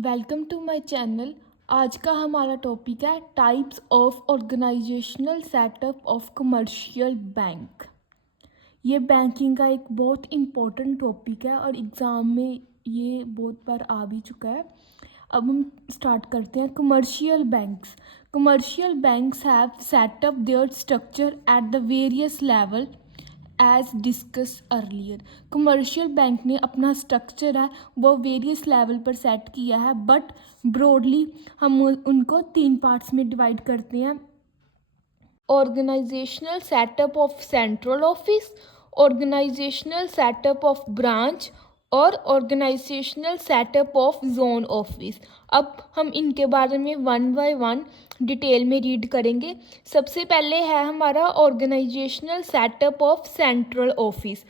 Welcome to my channel. आज का हमारा टॉपिक है types of organisational setup of commercial bank. ये बैंकिंग का एक बहुत इम्पोर्टेंट टॉपिक है और एग्ज़ाम में ये बहुत बार आ भी चुका है। अब हम स्टार्ट करते हैं। Commercial banks have set up their structure at the various level as discuss earlier. Commercial bank ने अपना स्ट्रक्चर है वो वेरियस लेवल पर सेट किया है, बट ब्रॉडली हम उनको 3 पार्ट्स में डिवाइड करते हैं। Organisational setup of central office, organisational setup of branch और organisational setup of zone office. अब हम इनके बारे में वन बाय वन डिटेल में रीड करेंगे। सबसे पहले है हमारा organisational setup of central office.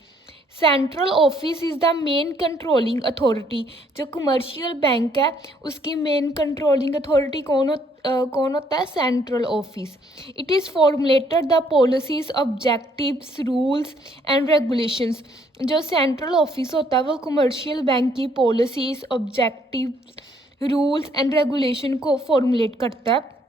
Central office is the main controlling authority. जो कमर्शियल बैंक है उसकी मेन कंट्रोलिंग अथॉरिटी कौन होता है? Central office. It is formulated the policies, objectives, rules and regulations. जो सेंट्रल ऑफिस होता है वो कमर्शियल बैंक की policies, objectives, rules and regulation को फॉर्मुलेट करता है।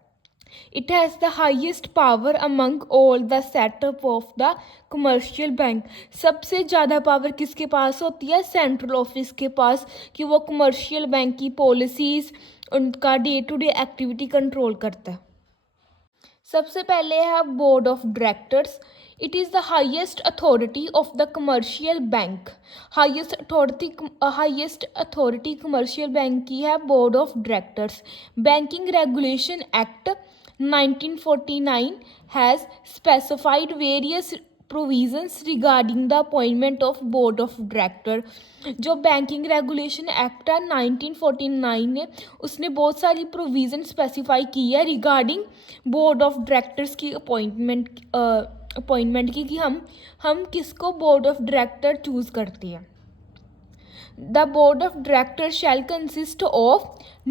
It has the highest power among all the setup of the commercial bank. सबसे ज़्यादा पावर किसके पास होती है? सेंट्रल ऑफिस के पास, कि वो कमर्शियल बैंक की पॉलिसीज़, उनका day to day activity control करता है। सबसे पहले है board of directors. It is the highest authority of the commercial bank. Highest authority commercial bank की है board of directors. Banking regulation act 1949 has specified various provisions regarding the appointment of board of director। जो banking regulation act है 1949 ने, उसने बहुत सारी provision specify की है रिगार्डिंग बोर्ड ऑफ डायरेक्टर्स की अपॉइंटमेंट की, कि हम किसको बोर्ड ऑफ डायरेक्टर चूज़ करते हैं। The board of directors shall consist of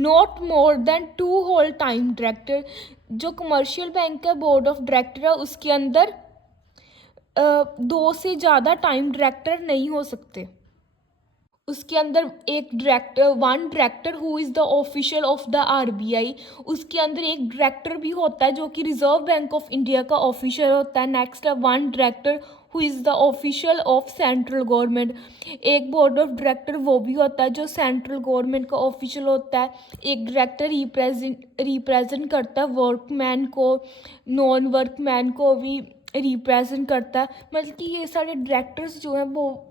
not more than 2 whole time director। जो कमर्शियल बैंक का बोर्ड ऑफ डायरेक्टर है उसके अंदर 2 से ज़्यादा टाइम डायरेक्टर नहीं हो सकते। उसके अंदर one director who is the official of the RBI. उसके अंदर एक डायरेक्टर भी होता है जो कि रिजर्व बैंक ऑफ इंडिया का ऑफिशियल होता है। नेक्स्ट है one director who is the official of central government. एक बोर्ड ऑफ डायरेक्टर वो भी होता है जो सेंट्रल गवर्नमेंट का ऑफिशियल होता है। एक डायरेक्टर रिप्रेजेंट करता है वर्कमैन को, नॉन वर्कमैन को भी रिप्रेजेंट करता है। मतलब कि ये सारे डायरेक्टर्स जो हैं वो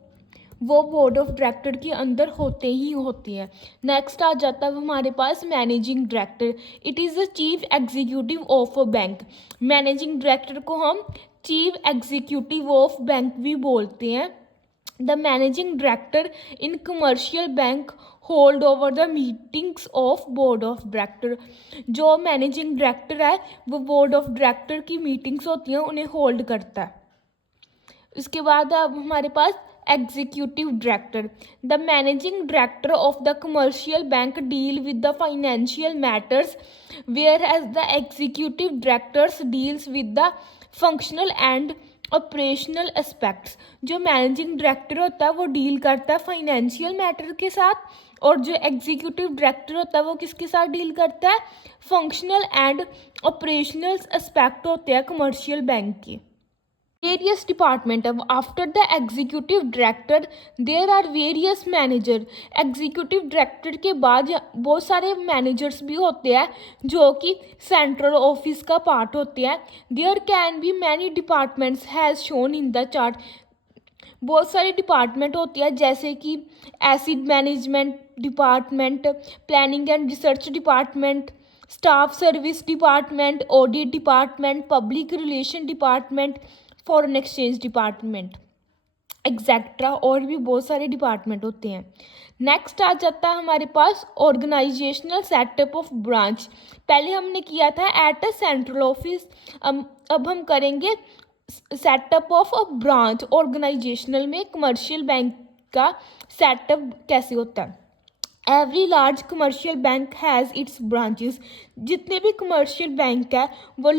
बोर्ड ऑफ डायरेक्टर के अंदर होते ही होते हैं। नेक्स्ट आ जाता है हमारे पास managing director. It is the chief executive of a bank. Managing director को हम चीफ एग्जीक्यूटिव ऑफ बैंक भी बोलते हैं। The managing director in commercial bank hold over the meetings of board of director. जो मैनेजिंग डायरेक्टर है वो board of director की meetings होती हैं उन्हें होल्ड करता है। उसके बाद अब हमारे पास executive director. The managing director of the commercial bank deal with the financial matters, where as the executive directors deals with the functional and operational aspects. जो मैनेजिंग डायरेक्टर होता है वो डील करता है फाइनेंशियल मैटर के साथ, और जो एग्जीक्यूटिव डायरेक्टर होता है वो किसके साथ डील करता है? फंक्शनल एंड ऑपरेशनल एस्पेक्ट होते हैं कमर्शियल बैंक के। Various department. अब after the executive director there are various manager. Executive director के बाद बहुत सारे मैनेजर्स भी होते हैं जो कि सेंट्रल ऑफिस का पार्ट होते हैं। There can be many departments has shown in the chart. बहुत सारे डिपार्टमेंट होते हैं जैसे कि asset management department, planning and research department, staff service department, audit department, public relation department, foreign exchange department etcetera, और भी बहुत सारे डिपार्टमेंट होते हैं। नेक्स्ट आ जाता है हमारे पास ऑर्गेनाइजेशनल सेटअप ऑफ ब्रांच। पहले हमने किया था एट अ सेंट्रल ऑफिस, अब हम करेंगे setup of a branch. Organisational में कमर्शियल बैंक का सेटअप कैसे होता है। Every large commercial bank has its branches. जितने भी कमर्शियल बैंक है वो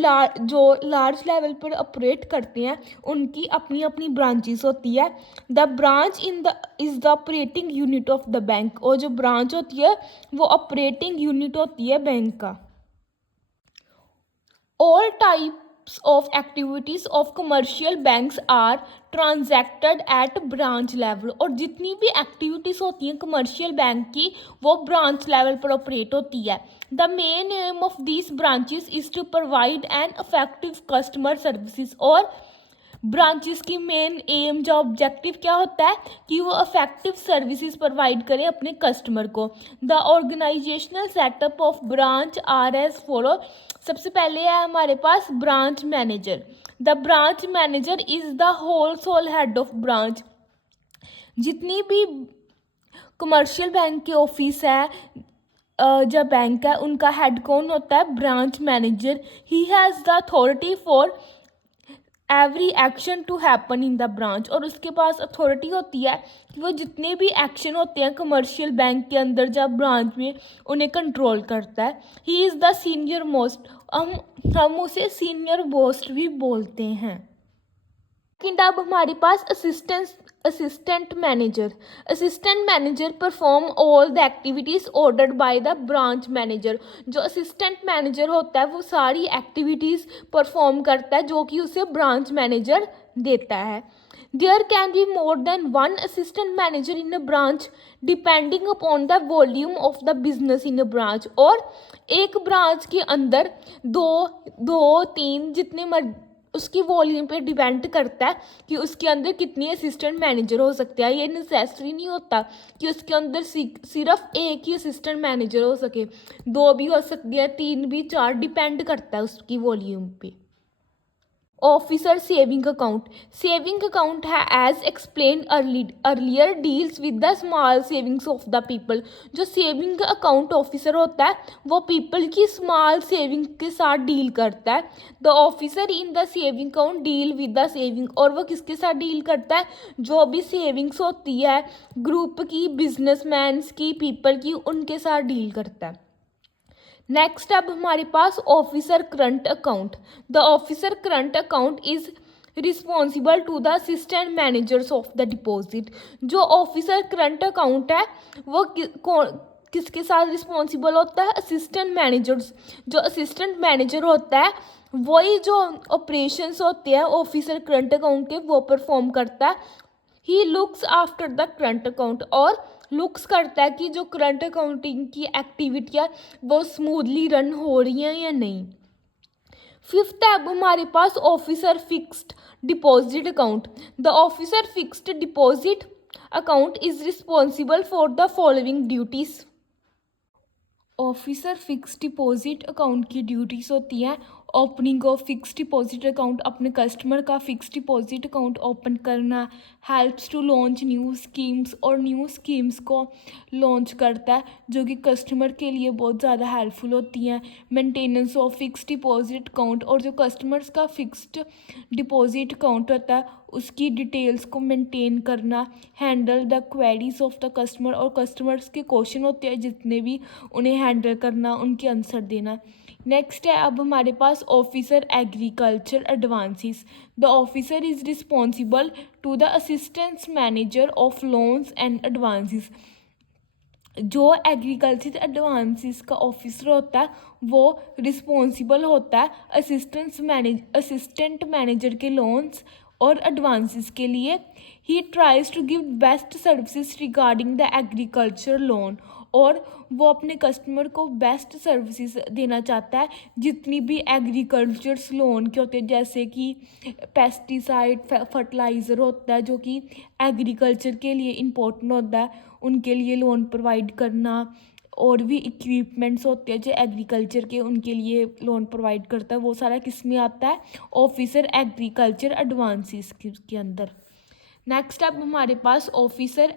जो लार्ज लेवल पर ऑपरेट करते हैं उनकी अपनी अपनी ब्रांचेस होती है। The branch is the operating unit of the bank. और जो ब्रांच होती है वो ऑपरेटिंग यूनिट होती है बैंक का। All types of activities of commercial banks are transacted at branch level। और जितनी भी एक्टिविटीज़ होती हैं कमर्शियल बैंक की वो ब्रांच लेवल पर ऑपरेट होती है। The main aim of this branches is to provide an effective customer services. और ब्रांचेस की मेन एम जो ऑब्जेक्टिव क्या होता है कि वो इफेक्टिव सर्विसेज प्रोवाइड करें अपने कस्टमर को। The organisational setup of branch are as follow. सबसे पहले है हमारे पास branch manager. The branch manager is the whole sole head of branch. जितनी भी कमर्शियल बैंक के ऑफिस है जो बैंक है उनका हेड कौन होता है? Branch manager. He has the authority for every action to happen in the branch. और उसके पास अथॉरिटी होती है कि वो जितने भी एक्शन होते हैं कमर्शियल बैंक के अंदर जब ब्रांच में उन्हें कंट्रोल करता है। He is the senior most. हम उसे सीनियर मोस्ट भी बोलते हैं। लेकिन अब हमारे पास assistant manager perform all the activities ordered by the branch manager. जो असिस्टेंट मैनेजर होता है वो सारी एक्टिविटीज़ परफॉर्म करता है जो कि उसे ब्रांच मैनेजर देता है। There can be more than one assistant manager in a branch depending upon the volume of the business in a branch. और एक ब्रांच के अंदर दो तीन जितने उसकी वॉल्यूम पे डिपेंड करता है कि उसके अंदर कितने असिस्टेंट मैनेजर हो सकते हैं। ये नेसेसरी नहीं होता कि उसके अंदर सिर्फ एक ही असिस्टेंट मैनेजर हो सके, दो भी हो सकती है, तीन भी, चार, डिपेंड करता है उसकी वॉल्यूम पे। ऑफिसर सेविंग अकाउंट है as explain earlier deals with the small savings of the people. जो सेविंग अकाउंट ऑफिसर होता है वो पीपल की स्मॉल सेविंग के साथ डील करता है। The officer in the saving account deal with the saving. और वो किसके साथ डील करता है? जो भी सेविंग्स होती है ग्रुप की, बिजनेसमैन्स की, पीपल की, उनके साथ डील करता है। नेक्स्ट अब हमारे पास officer current account. The officer current account is responsible to the assistant managers of the deposit. जो ऑफिसर करंट अकाउंट है वो किसके साथ रिस्पॉन्सिबल होता है? Assistant managers. जो असिस्टेंट मैनेजर होता है वही जो ऑपरेशंस होते हैं ऑफिसर करंट अकाउंट के वो परफॉर्म करता है। He looks after the current account. और लुक्स करता है कि जो करंट अकाउंटिंग की एक्टिविटियाँ वो स्मूथली रन हो रही हैं या नहीं। फिफ्थ है अब हमारे पास officer fixed deposit account. The officer fixed deposit account is responsible for the following duties. Officer fix deposit account की ड्यूटीज़ होती हैं opening of fix deposit account, अपने कस्टमर का फिक्स डिपॉजिट अकाउंट ओपन करना, helps to launch new schemes, और new schemes को launch करता है जो कि कस्टमर के लिए बहुत ज़्यादा हेल्पफुल होती हैं। Maintenance of fix deposit account, और जो कस्टमर्स का फिक्स्ड डिपॉजिट अकाउंट होता है उसकी डिटेल्स को मेंटेन करना। Handle the queries of the customer, और कस्टमर्स के क्वेश्चन होते हैं जितने भी उन्हें हैंडल करना, उनके आंसर देना। नेक्स्ट है अब हमारे पास officer agriculture advances. The officer is responsible to the assistance manager of loans and advances. जो एग्रीकल्चर एडवांसेस का ऑफिसर होता है वो रिस्पॉन्सिबल होता है असिस्टेंट मैनेजर के लोन्स और एडवांसेस के लिए। He tries to give best services regarding the agriculture loan, और वो अपने कस्टमर को बेस्ट सर्विसेज देना चाहता है जितनी भी एग्रीकल्चर्स लोन के होते हैं, जैसे कि पेस्टिसाइड, फर्टिलाइज़र होता है जो कि एग्रीकल्चर के लिए इम्पोर्टेंट होता है, उनके लिए लोन प्रोवाइड करना। और भी इक्विपमेंट्स होते हैं जो एग्रीकल्चर के, उनके लिए लोन प्रोवाइड करता है। वो सारा किस में आता है? ऑफिसर एग्रीकल्चर एडवांसेस के अंदर। नेक्स्ट अब हमारे पास officer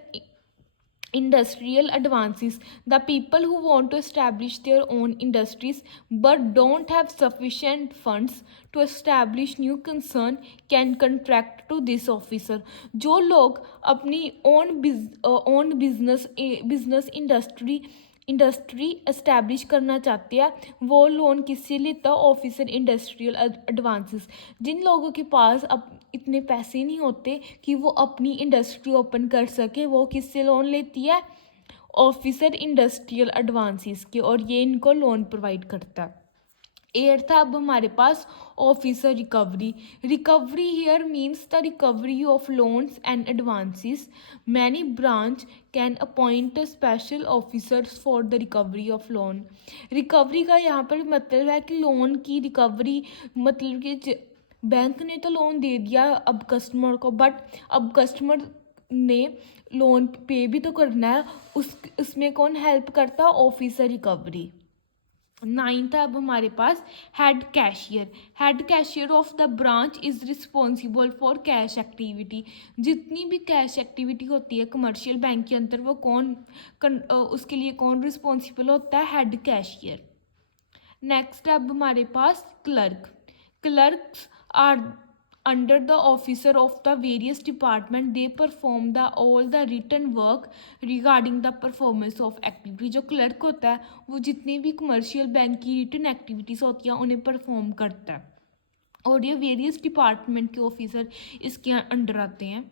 industrial advances. The people who want to establish their own industries but don't have sufficient funds to establish new concern can contract to this officer. जो लोग अपनी own business इंडस्ट्री एस्टैब्लिश करना चाहते हैं वो लोन किससे लेता है? Officer industrial advances. जिन लोगों के पास अब इतने पैसे नहीं होते कि वो अपनी इंडस्ट्री ओपन कर सके वो किससे लोन लेती है? ऑफिसर इंडस्ट्रियल एडवांसेस के, और ये इनको लोन प्रोवाइड करता है। एट था अब हमारे पास officer recovery. Recovery here means the recovery of loans and advances. Many branch can appoint special officers for the recovery of loan. Recovery का यहाँ पर मतलब है कि लोन की रिकवरी, मतलब कि बैंक ने तो लोन दे दिया अब कस्टमर को, बट अब कस्टमर ने लोन पे भी तो करना है, उसमें कौन हेल्प करता है? Officer recovery. नाइन्थ अब हमारे पास head cashier. Head cashier of the branch is responsible for cash activity. जितनी भी कैश एक्टिविटी होती है कमर्शियल बैंक के अंदर वो उसके लिए कौन रिस्पॉन्सिबल होता है? Head cashier. नेक्स्ट अब हमारे पास clerk. Clerks are under the officer of the various department. They perform all the written work regarding the performance of activity. जो क्लर्क होता है वो जितनी भी कमर्शियल बैंक की रिटन एक्टिविटीज़ होती हैं उन्हें परफॉर्म करता है, और ये वेरियस डिपार्टमेंट के ऑफिसर इसके अंडर आते हैं।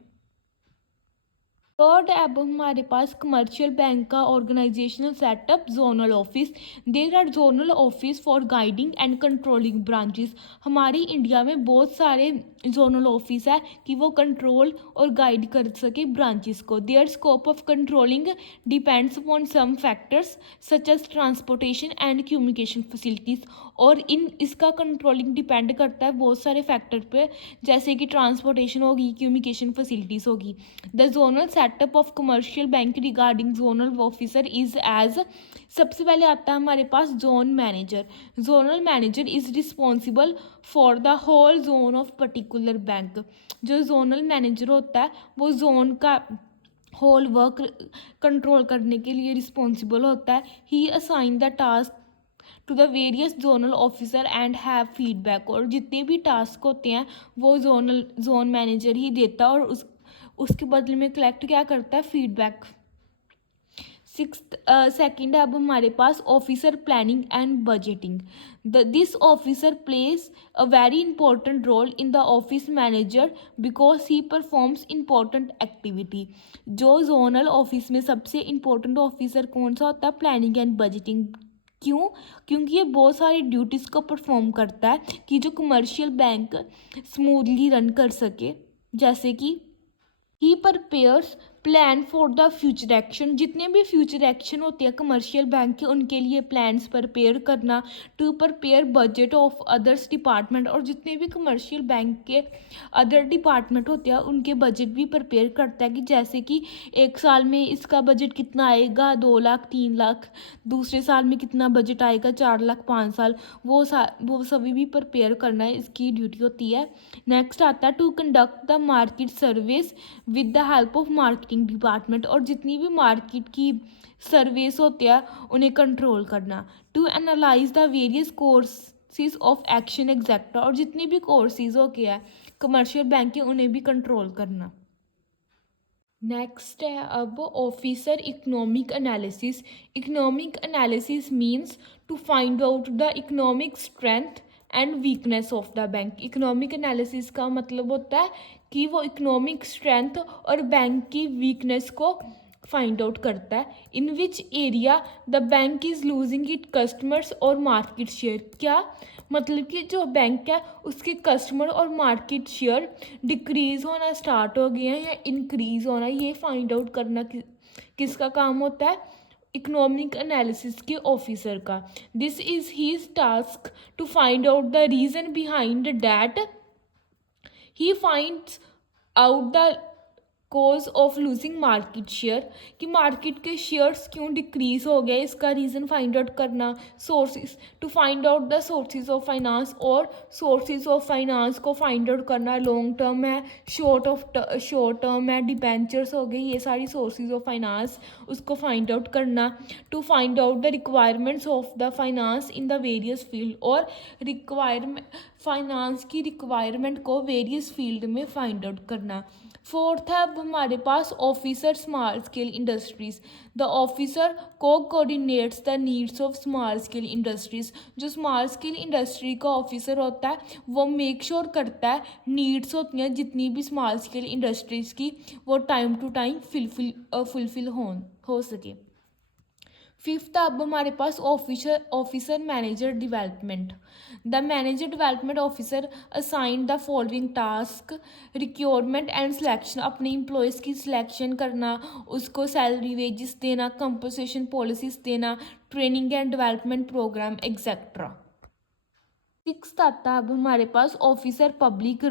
थर्ड अब हमारे पास कमर्शियल बैंक का organisational setup, zonal office. There are zonal office for guiding and controlling branches. हमारी इंडिया में बहुत सारे जोनल ऑफिस है कि वो कंट्रोल और गाइड कर सके ब्रांचेस को। Their scope of controlling depends upon some factors such as transportation and communication facilities. और इसका कंट्रोलिंग डिपेंड करता है बहुत सारे फैक्टर पे, जैसे कि ट्रांसपोर्टेशन होगी, कम्युनिकेशन फैसिलिटीज़ होगी। The zonal setup of commercial bank regarding zonal officer is as. सबसे पहले आता है हमारे पास zone manager. Zonal manager is responsible for the whole zone of particular bank. जो जोनल मैनेजर होता है वो जोन का होल वर्क कंट्रोल करने के लिए रिस्पॉन्सिबल होता है। He assign the task to the various zonal officer and have feedback. और जितने भी टास्क होते हैं वो जोन मैनेजर ही देता है और उसके बदले में कलेक्ट क्या करता है? फीडबैक। सेकंड अब हमारे पास officer planning and budgeting. This officer place a very important role in the office manager because he performs important activity. जो जोनल ऑफिस में सबसे इंपॉर्टेंट ऑफिसर कौन सा होता है? Planning and budgeting. क्यों? क्योंकि ये बहुत सारी ड्यूटीज़ को परफॉर्म करता है कि जो कमर्शियल बैंक स्मूथली रन कर सके। जैसे कि he prepares plan for the future action. जितने भी फ्यूचर एक्शन होते हैं कमर्शियल बैंक के उनके लिए प्लान्स प्रिपेयर करना। To prepare budget of others department. और जितने भी कमर्शियल बैंक के अदर डिपार्टमेंट होते हैं उनके बजट भी प्रिपेयर करता है कि जैसे कि एक साल में इसका बजट कितना आएगा? 2 लाख, 3 लाख। दूसरे साल में कितना बजट आएगा? 4 लाख, 5 साल। वो सभी भी प्रिपेयर करना है, इसकी ड्यूटी होती है। नेक्स्ट आता है to conduct the market service with the help of marketing department. और जितनी भी मार्केट की सर्विस होती है उन्हें कंट्रोल करना। To analyse the various courses of action exact. और जितनी भी कोर्सेज हो गया कमर्शियल बैंक के उन्हें भी कंट्रोल करना। नेक्स्ट है अब officer economic analysis. Economic analysis means to find out the economic strength and weakness of the bank. Economic analysis का मतलब होता है कि वो इकोनॉमिक स्ट्रेंथ और बैंक की वीकनेस को फाइंड आउट करता है। In which area the bank is losing it customers और मार्केट शेयर। क्या मतलब कि जो बैंक है उसके कस्टमर और मार्केट शेयर डिक्रीज़ होना स्टार्ट हो गए हैं या इंक्रीज़ होना, ये फाइंड आउट करना किसका काम होता है? इकोनॉमिक एनालिसिस के ऑफिसर का। This is his task to find out the reason behind that he finds out the cause of losing market share, कि मार्केट के शेयर्स क्यों डिक्रीज हो गए, इसका रीज़न फाइंड आउट करना। Sources, to find out the sources of finance, और sources of finance को find out करना। लॉन्ग टर्म है, शॉर्ट टर्म है, डिबेंचर्स हो गई, ये सारी सोर्सेज ऑफ फाइनेंस, उसको फाइंड आउट करना। To find out the requirements of the finance in the various field, और रिक्वायरमेंट फाइनेंस की रिक्वायरमेंट को वेरियस फील्ड में फाइंड आउट करना। फोर्थ है अब हमारे पास officer small scale industries. The officer coordinates the needs of small scale industries, जो स्मॉल स्केल इंडस्ट्री का ऑफिसर होता है वो मेक श्योर करता है नीड्स होती हैं जितनी भी स्मॉल स्केल इंडस्ट्रीज़ की, वो टाइम टू टाइम फुलफिल हो सके। फिफ्थ अब हमारे पास officer manager development. The manager development officer assign the following task, recruitment and selection, अपने एम्प्लॉयज़ की सिलेक्शन करना, उसको सैलरी वेजेस देना, कंपनसेशन पॉलिसीज देना, training and development programme etcetera. Six आता है अब हमारे पास officer public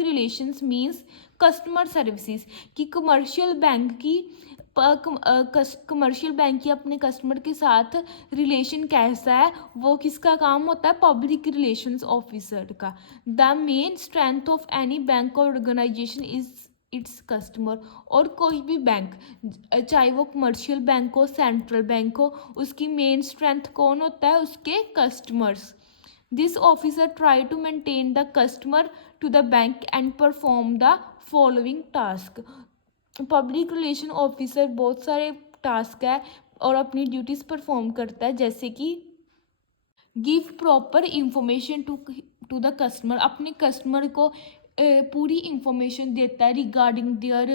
relations means customer services, कि कमर्शियल बैंक की अपने कस्टमर के साथ रिलेशन कैसा है, वो किसका काम होता है, पब्लिक रिलेशंस ऑफिसर का। The main strength of any bank और ऑर्गेनाइजेशन इज इट्स कस्टमर, और कोई भी बैंक चाहे वो कमर्शियल बैंक हो, सेंट्रल बैंक हो, उसकी मेन स्ट्रेंथ कौन होता है, उसके customers. This officer try to maintain the customer to the bank and perform the following task. Public relation officer बहुत सारे टास्क है और अपनी ड्यूटीज़ परफॉर्म करता है, जैसे कि give proper information to the customer, अपने कस्टमर को पूरी इंफॉर्मेशन देता है रिगार्डिंग देयर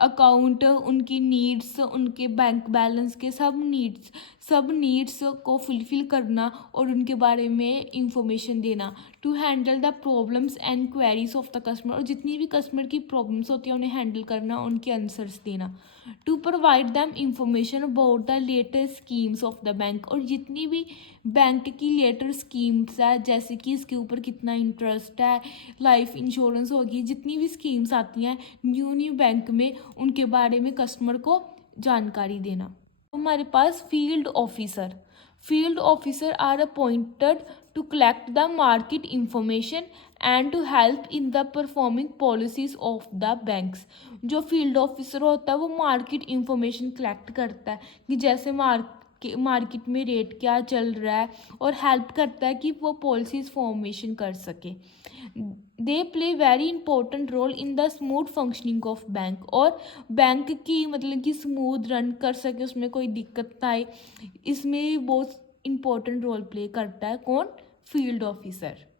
अकाउंट, उनकी नीड्स, उनके बैंक बैलेंस के सब नीड्स को फुलफ़िल करना और उनके बारे में इंफॉर्मेशन देना। To handle the problems and queries of the customer, और जितनी भी कस्टमर की प्रॉब्लम्स होती हैं उन्हें हैंडल करना, उनके आंसर्स देना। To provide them information about the latest schemes of the bank, और जितनी भी बैंक की लेटेस्ट स्कीम्स है, जैसे कि इसके ऊपर कितना इंटरेस्ट है, लाइफ इंश्योरेंस होगी, जितनी भी स्कीम्स आती हैं न्यू बैंक में, उनके बारे में कस्टमर को जानकारी देना। हमारे पास field officer are appointed to collect the market information and to help in the performing policies of the banks. जो फील्ड ऑफिसर होता है वो मार्केट इंफॉर्मेशन कलेक्ट करता है कि जैसे मार्केट में रेट क्या चल रहा है, और हेल्प करता है कि वो पॉलिसीज फॉर्मेशन कर सके। They play very important role in the smooth functioning of bank, और बैंक की मतलब कि स्मूथ रन कर सके, उसमें कोई दिक्कत ना आए, इसमें बहुत इंपॉर्टेंट रोल प्ले करता है कौन, फील्ड ऑफिसर।